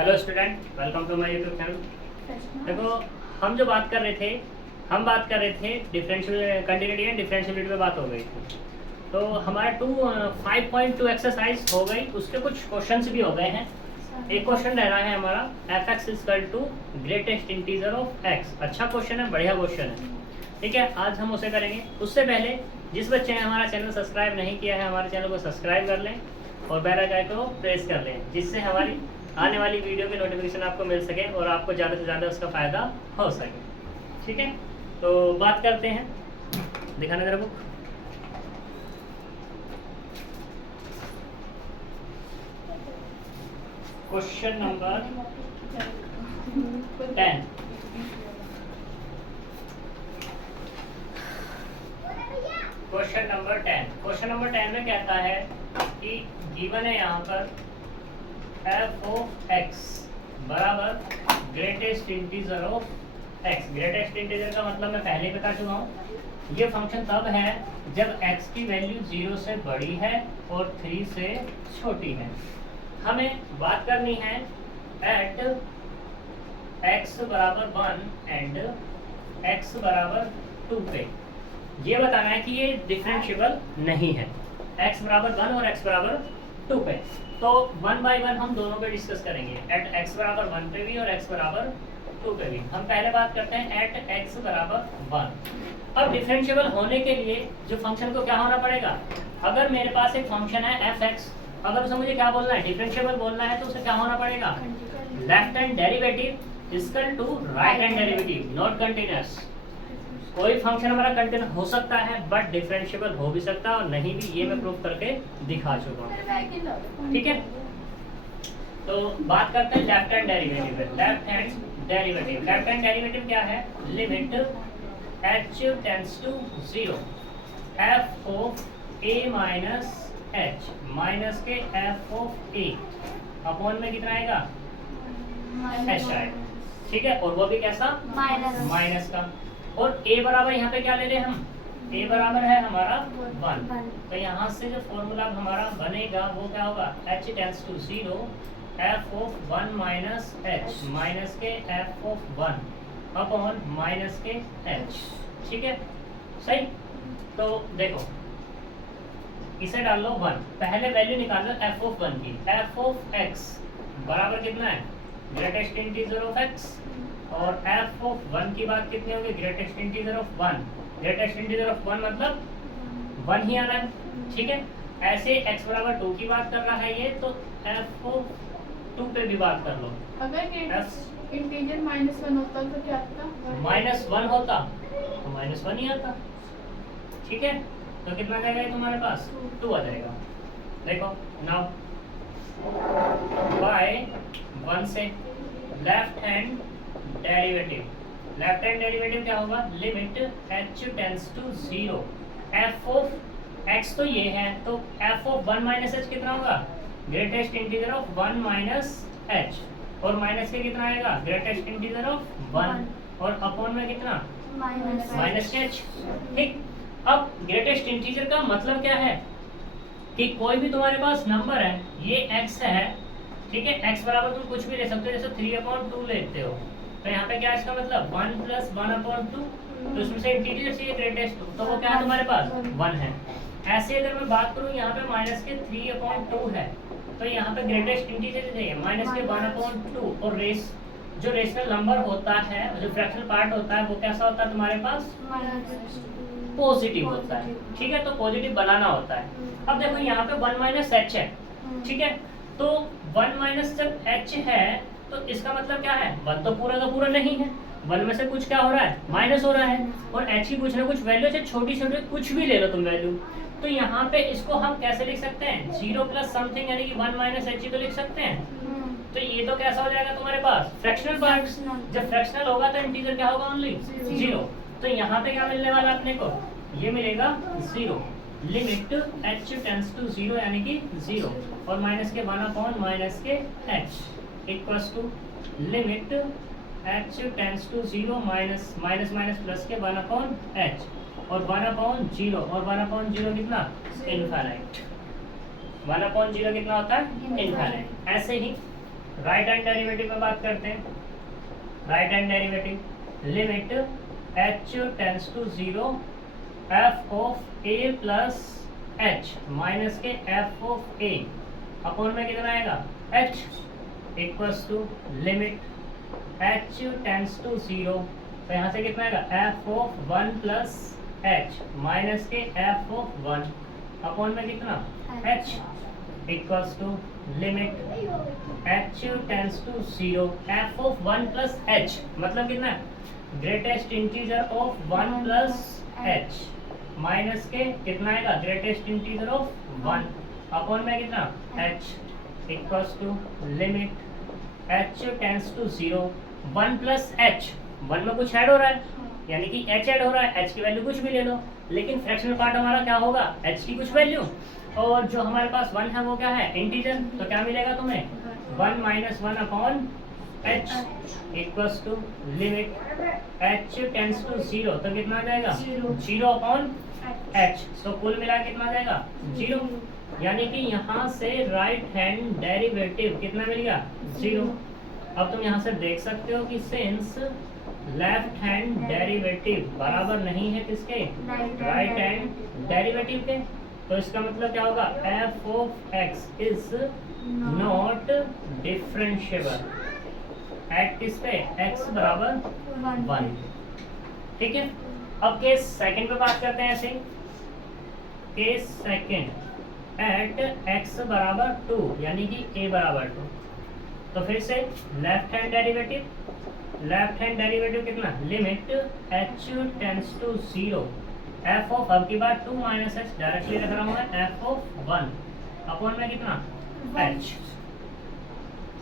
Hello student, welcome to my YouTube channel. देखो, हम बात कर रहे थे डिफरेंशियल कंटिन्यूटी एंड डिफरेंशियलिटी पे बात हो गई थी। तो हमारा 5.2 एक्सरसाइज हो गई, उसके कुछ क्वेश्चंस भी हो गए हैं। एक क्वेश्चन रह रहा है हमारा f(x) equal to greatest integer of x। अच्छा क्वेश्चन है, बढ़िया क्वेश्चन है। ठीक है, आज हम उसे करेंगे। उससे पहले जिस बच्चे ने हमारा चैनल सब्सक्राइब नहीं किया है, हमारे चैनल को सब्सक्राइब कर लें और बेल आइकन को प्रेस कर लें, जिससे हमारी आने वाली वीडियो की नोटिफिकेशन आपको मिल सके और आपको ज़्यादा से ज़्यादा उसका फ़ायदा हो सके। ठीक है, तो बात करते हैं। दिखाना जरा book. Question number 10। Question number 10 में कहता है कि गिवन है यहाँ पर f ऑफ x बराबर greatest integer of x। Greatest integer का मतलब मैं पहले ही बता चुका हूँ। ये फंक्शन तब है जब x की वैल्यू 0 से बड़ी है और 3 से छोटी है। हमें बात करनी है एट x बराबर 1 एंड x बराबर 2 पे। ये बताना है कि ये डिफरेंशिएबल नहीं है, x बराबर 1 और x बराबर 2 पे। तो 1 बाय 1 हम दोनों पे डिस्कस करेंगे, एट x बराबर 1 पे भी और x बराबर 2 पे भी। हम पहले बात करते हैं एट x बराबर 1। अब डिफरेंशिएबल होने के लिए जो फंक्शन को क्या होना पड़ेगा, अगर मेरे पास एक फंक्शन है f(x), अगर उसे मुझे क्या बोलना है, डिफरेंशिएबल बोलना है, तो उसे क्या होना पड़ेगा, left hand derivative equal to right hand derivative, not continuous. कोई फंक्शन हमारा कंटिन्यूअस हो सकता है बट डिफरेंशिएबल हो भी सकता है और नहीं भी, ये मैं प्रूव करके दिखा चुका हूँ। ठीक है, तो बात करते हैं left hand derivative. Left hand derivative क्या है, limit h tends to 0 f of a minus h minus के f ऑफ a अपॉन में कितना आएगा, h आएगा। ठीक है, और वो भी कैसा, माइनस का। और a बराबर यहाँ पे क्या ले लें हम, a बराबर है हमारा 1। तो यहाँ से जो फॉर्मूला हमारा बनेगा वो क्या होगा, h tends to 0 f of 1 minus h minus के f ऑफ 1 अपॉन माइनस के h। ठीक है, सही। तो देखो, इसे डाल लो 1, पहले वैल्यू निकाल लो f ऑफ 1 की। f ऑफ x बराबर कितना है, ग्रेटेस्ट इंटीजर ऑफ x, और f ऑफ 1 की बात कितनी होगी, greatest integer of 1। Greatest integer of 1 मतलब 1 ही आना है। ठीक है, ऐसे x बराबर 2 की बात कर रहा है ये, तो f ऑफ 2 पे भी बात कर लो। अगर इंटीजर -1 होता तो क्या आता, -1 होता तो -1 ही आता। ठीक है, तो कितना जाएगा तुम्हारे पास, 2 आ जाएगा। देखो नाउ बाय 1 से लेफ्ट हैंड डेरिवेटिव क्या होगा, limit h tends to 0 f of x, तो ये है, तो f ऑफ 1 माइनस h कितना होगा, greatest integer of 1 minus h, और माइनस के कितना आएगा, ग्रेटेस्ट इंटीजर ऑफ 1, और अपॉन में कितना, माइनस h। ठीक, अब ग्रेटेस्ट इंटीजर का मतलब क्या है कि कोई भी तुम्हारे पास नंबर है, ये x है। ठीक है, x बराबर तुम कुछ भी ले सकते हो, जैसे 3/2 लेते हो, तो यहाँ पे क्या इसका मतलब 1 + 1/2, तो इसमें से इंटीजर चाहिए ग्रेटेस्ट, तो वो क्या है तुम्हारे पास 1 है। ऐसे अगर मैं बात करूँ यहाँ पे माइनस के 3/2 है, तो यहाँ पे ग्रेटेस्ट इंटीजर चाहिए माइनस के 1/2, और जो रेशनल नंबर होता है, जो फ्रैक्शनल पार्ट होता है, वो कैसा होता है तुम्हारे पास, पॉजिटिव होता है। ठीक है, तो पॉजिटिव बनाना होता है। अब देखो यहाँ पे 1 माइनस h है। ठीक है, तो 1 माइनस जब h है तो इसका मतलब क्या है, 1 तो पूरा का पूरा नहीं है, 1 में से कुछ क्या हो रहा है, माइनस हो रहा है, और h की कुछ ना कुछ वैल्यू है, छोटी छोटी कुछ भी ले लो तुम वैल्यू। तो यहाँ पे इसको हम कैसे लिख सकते हैं, 0 प्लस समथिंग यानी कि 1 माइनस h को लिख सकते हैं। तो ये तो कैसा हो जाएगा तुम्हारे पास, फ्रैक्शनल पार्ट। जब फ्रैक्शनल होगा तो इंटीजर क्या होगा, ओनली 0। तो यहाँ पे क्या मिलने वाला अपने को, ये मिलेगा 0, लिमिट h टेंड्स टू 0 यानी कि 0, और माइनस के 1 अपॉन माइनस के h equals to limit h tends to 0 minus plus के 1 अपॉन h, और 1/0, और 1/0 कितना, इनफाइनाइट। 1/0 कितना होता है, इनफाइनाइट। ऐसे ही राइट हैंड डेरिवेटिव में बात करते हैं। Right hand derivative limit h tends to 0 f of a plus h minus के f ऑफ a अपॉन में कितना आएगा h equals to limit h tends to 0, तो यहाँ से कितना आएगा f of 1 plus h minus के f ऑफ 1 अपॉन में कितना h equals to limit h tends to 0 f of 1 plus h मतलब कितना greatest integer of 1 plus h minus के कितना आएगा ग्रेटेस्ट इंटीजर ऑफ 1 अपॉन में कितना h equals to limit h tends to 0 1 plus h 1 में कुछ ऐड हो रहा है यानी कि h ऐड हो रहा है, h की वैल्यू कुछ भी ले लो, लेकिन फ्रैक्शनल पार्ट हमारा क्या होगा h की कुछ वैल्यू और जो हमारे पास 1 है वो क्या है इंटीजर, तो क्या मिलेगा तुम्हें 1 minus 1 upon h equals to limit h tends to 0, तो कितना आ जाएगा 0 अपॉन h, तो कुल मिला कितना आ जाएगा 0, यानी कि यहाँ से राइट हैंड डेरिवेटिव कितना मिल गया 0। अब तुम यहाँ से देख सकते हो कि सिंस लेफ्ट हैंड डेरिवेटिव बराबर नहीं है किसके राइट हैंड डेरिवेटिव के, तो इसका मतलब क्या होगा f of x is not differentiable eight किस पे x बराबर 1। ठीक है, अब केस सेकंड पे बात करते हैं। ऐसे केस सेकंड एट x बराबर 2 यानी कि a बराबर 2, तो फिर से लेफ्ट हैंड डेरिवेटिव कितना limit h tends to 0 f of अब की बार 2 माइनस h डायरेक्टली रख रहा हूँ मैं f ऑफ 1 अपॉन में कितना h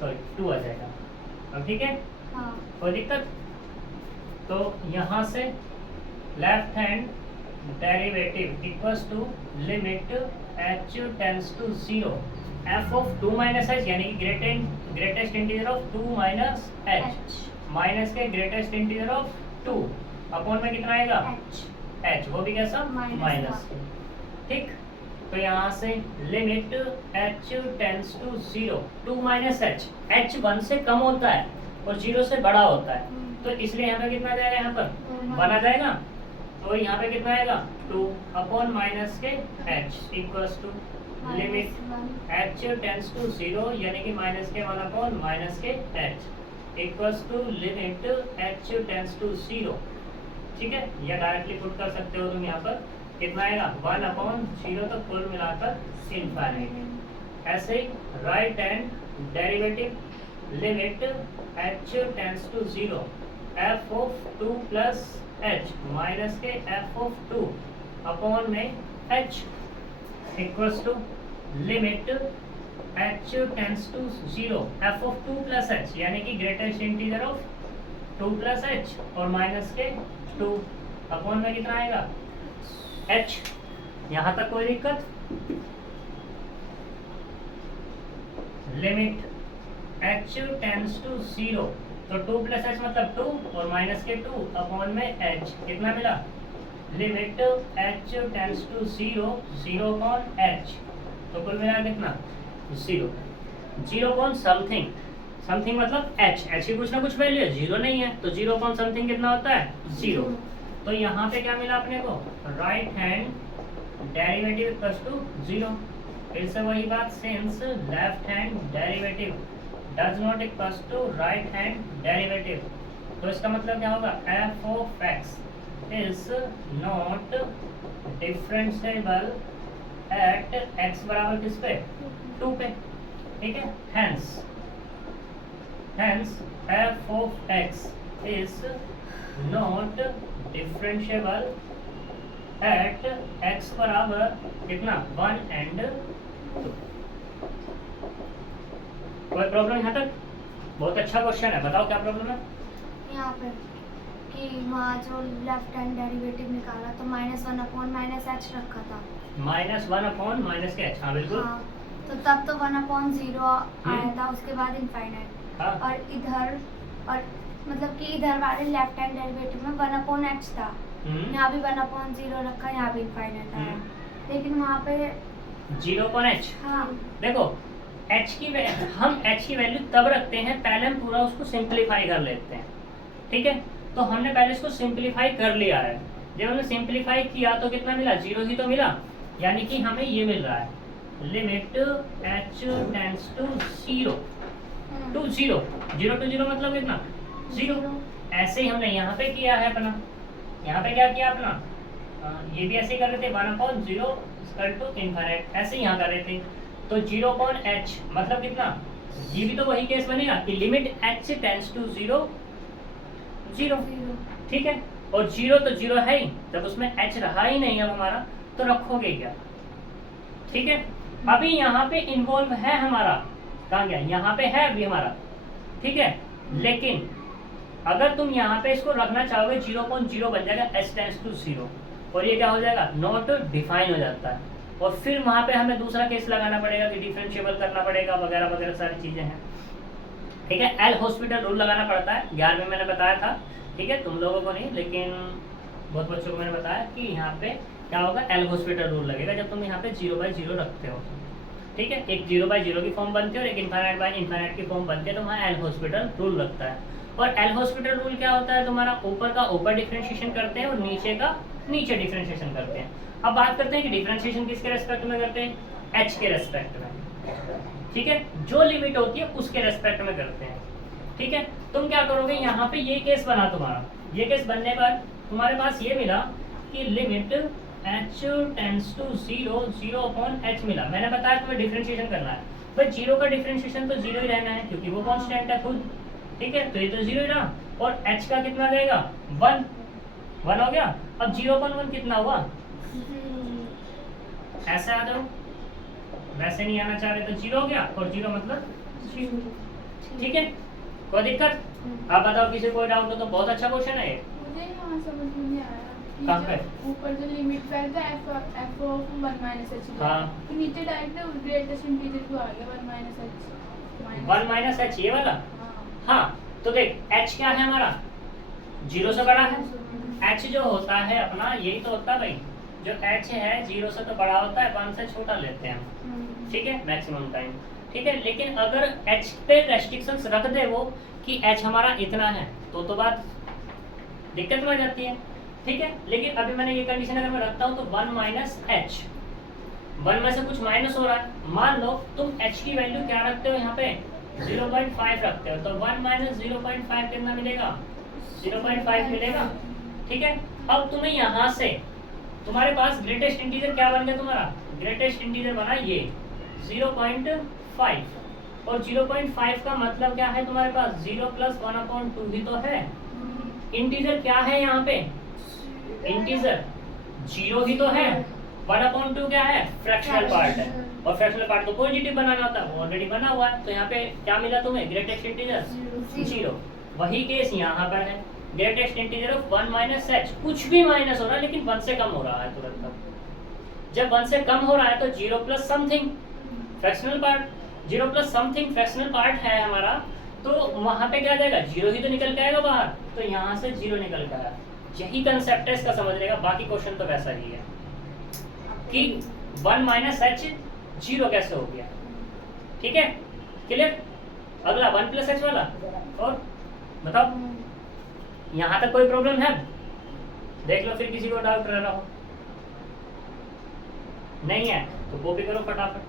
सॉरी 2 आ जाएगा। अब ठीक है कोई दिक्कत, तो यहाँ से left hand derivative equals to limit h tends to 0 f of 2 minus h यानी कि greatest integer of 2 minus h minus के ग्रेटेस्ट इंटीजर ऑफ 2 अपॉन में कितना आएगा h वो भी कैसा माइनस। ठीक, तो यहाँ से limit h tends to 0 2 minus h 1 से कम होता है और 0 से बड़ा होता है, तो इसलिए यहाँ पे कितना आ जाएगा यहाँ पर 1 आ जाएगा, तो यहाँ पे कितना आएगा 2 अपॉन माइनस के h equals to limit h tends to 0 यानी कि माइनस के 1 अपॉन माइनस के h equals to limit h tends to 0। ठीक है, या डायरेक्टली पुट कर सकते हो तुम यहाँ पर कितना आएगा 1 अपॉन 0, तो कुल मिलाकर इनफाइनाइट। ऐसे ही right hand derivative limit h tends to 0 f of 2 plus h minus के f ऑफ 2 अपॉन में h equals to limit h tends to 0 f of 2 plus h यानी कि greatest integer of 2 plus h और minus के 2 upon में कितना आएगा h। यहाँ तक कोई दिक्कत, लिमिट h टेंड्स टू 0 तो 2 प्लस h मतलब 2 और माइनस के 2 अपॉन में h कितना मिला limit h tends to 0 upon h, तो कुल मिला कितना 0 अपॉन समथिंग मतलब h की कुछ ना कुछ वैल्यू है, 0 नहीं है, तो 0 अपॉन समथिंग कितना होता है 0। तो यहाँ पे क्या मिला अपने को right hand derivative equals to 0। फिर से वही बात since left hand derivative does not equals to right hand derivative, तो इसका मतलब क्या होगा f of x is not differentiable at x बराबर किस पे 2 पे। ठीक है, hence f of x is not differentiable at x बराबर कितना 1 and 2। कोई प्रॉब्लम यहाँ तक? बहुत अच्छा क्वेश्चन है, बताओ क्या प्रॉब्लम है यहाँ पे कि वहाँ जो लेफ्ट हैंड डेरिवेटिव निकाला तो -1 अपॉन -h रखा था -1 अपॉन माइनस के h। हाँ बिल्कुल, हाँ, तो तब तो 1 अपॉन 0 आया था, उसके बाद इनफाइनाइट। हाँ। और इधर और मतलब कि इधर वाले लेफ्ट हैंड डेरिवेटिव में 1 अपॉन h था, यहाँ भी 1 अपॉन 0 रखा, यहाँ भी इनफाइनाइट आया, लेकिन वहाँ पे 0 अपॉन h। हाँ देखो हम h की वैल्यू तब रखते हैं पहले हम पूरा उसको सिंप्लीफाई कर लेते हैं, ठीक है। तो हमने पहले इसको सिंप्लीफाई कर लिया है, जब हमने सिंप्लीफाई किया तो कितना मिला, 0 ही तो मिला, यानी कि हमें ये मिल रहा है limit h tends to 0 to 0, 0 to 0 मतलब कितना 0। ऐसे ही हमने यहाँ पे किया है अपना, यहाँ पे क्या किया अपना, ये भी ऐसे ही कर रहे थे 1/0 इक्वल टू इनफाइनाइट, ऐसे ही यहाँ कर रहे थे। तो 0/h मतलब कितना, ये भी तो वही केस बनेगा कि लिमिट h टेंड्स टू 0 0, ठीक है। और 0 तो 0 है ही, जब उसमें h रहा ही नहीं अब हमारा तो रखोगे क्या, ठीक है। अभी यहाँ पे इन्वॉल्व है हमारा, कहाँ गया, यहाँ पे है अभी हमारा, ठीक है। लेकिन अगर तुम यहाँ पे इसको रखना चाहोगे 0.0 बन जाएगा h टेंड्स टू 0, और ये क्या हो जाएगा, नॉट डिफाइन हो जाता है, और फिर वहाँ पे हमें दूसरा केस लगाना पड़ेगा कि डिफरेंशिएबल करना पड़ेगा वगैरह वगैरह सारी चीज़ें हैं, ठीक है। एल हॉस्पिटल रूल लगाना पड़ता है, 11 में मैंने बताया था, ठीक है, तुम लोगों को नहीं लेकिन बहुत बच्चों को मैंने बताया कि यहाँ पे क्या होगा, एल हॉस्पिटल रूल लगेगा जब तुम यहाँ पे 0/0 रखते हो, ठीक है। एक 0/0 की फॉर्म बनती है और एक इनफाइनाइट बाय इनफाइनाइट की फॉर्म बनती है, तो वहाँ एल हॉस्पिटल रूल लगता है। और एल हॉस्पिटल रूल क्या होता है, तुम्हारा ऊपर का ऊपर डिफरेंशिएशन करते हैं और नीचे का नीचे डिफरेंशिएशन करते हैं। अब बात करते हैं कि डिफरेंशिएशन किसके रेस्पेक्ट में करते हैं, एच के रेस्पेक्ट में, ठीक है। जो लिमिट होती है उसके रेस्पेक्ट में करते हैं, ठीक है। तुम क्या करोगे, यहाँ पे ये केस बना तुम्हारा, ये केस बनने पर तुम्हारे पास ये मिला कि limit h tends to 0 0/h मिला। मैंने बताया तुम्हें डिफरेंशिएशन करना है, पर 0 का डिफरेंशिएशन तो 0 ही रहना है क्योंकि वो कांस्टेंट है खुद, ठीक है। तो ये तो 0 ही रहा, और h का कितना देगा 1 हो गया। अब 0/1 कितना हुआ, ऐसे आ जाओ, वैसे नहीं आना चाह रहे तो 0 हो गया, और 0 मतलब 0, ठीक है। कोई दिक्कत, आप बताओ किसी कोई डाउट हो तो, बहुत अच्छा क्वेश्चन है ये। मुझे यहाँ समझ में नहीं आया कि कहाँ पे? जब ऊपर जो लिमिट पहले f of 1 - h, हाँ। तो नीचे डायरेक्ट ग्रेटेस्ट इंटीजर को आ गया 1 - h 1 - h ये वाला, हाँ। हाँ। तो देख h क्या है हमारा, 0 से बड़ा है, h जो होता है अपना यही तो होता है भाई, जो h है 0 से तो बड़ा होता है, 1 से छोटा लेते हैं हम, ठीक है, मैक्सिमम टाइम, ठीक है। लेकिन अगर h पे रेस्ट्रिक्शंस रख दे वो कि h हमारा इतना है तो बात दिक्कत में आ जाती है, ठीक है। लेकिन अभी मैंने ये कंडीशन अगर मैं रखता हूँ तो 1 - h, 1 में से कुछ माइनस हो रहा है, मान लो तुम h की वैल्यू क्या रखते हो यहाँ पे 0.5 रखते हो, तो 1 - 0.5 कितना मिलेगा, 0.5 मिलेगा, ठीक है। अब तुम्हें यहाँ से तुम्हारे पास ग्रेटेस्ट इंटीजर क्या बन गया, तुम्हारा ग्रेटेस्ट इंटीजर बना ये 0.5, और 0.5 का मतलब क्या है तुम्हारे पास 0 + 1/2 ही तो है। इंटीजर क्या है यहाँ पे, इंटीजर 0 ही तो है, 1/2 क्या है, फ्रैक्शनल पार्ट है, और फ्रैक्शनल पार्ट को पॉजिटिव बनाना होता है, वो ऑलरेडी बना हुआ है। तो यहाँ पे क्या मिला तुम्हें, ग्रेटेस्ट इंटीजर 0। वही केस यहाँ पर है, ग्रेटेस्ट इंटीजर ऑफ 1 - h, कुछ भी माइनस हो रहा है लेकिन 1 से कम हो रहा है तुरंत। जब 1 से कम हो रहा है तो 0 + something fractional part, 0 + something fractional part है हमारा, तो वहां पे क्या जाएगा, 0 ही तो निकल के आएगा बाहर, तो यहाँ से 0 निकल के आया। यही कंसेप्ट है इसका, समझने का। बाकी क्वेश्चन तो वैसा ही है कि 1 - h 0 कैसे हो गया, ठीक है, क्लियर। अगला 1 + h वाला, और बताओ यहाँ तक कोई प्रॉब्लम है, देख लो, फिर किसी को डाउट रह रहा हो, नहीं है तो कॉपी करो फटाफट।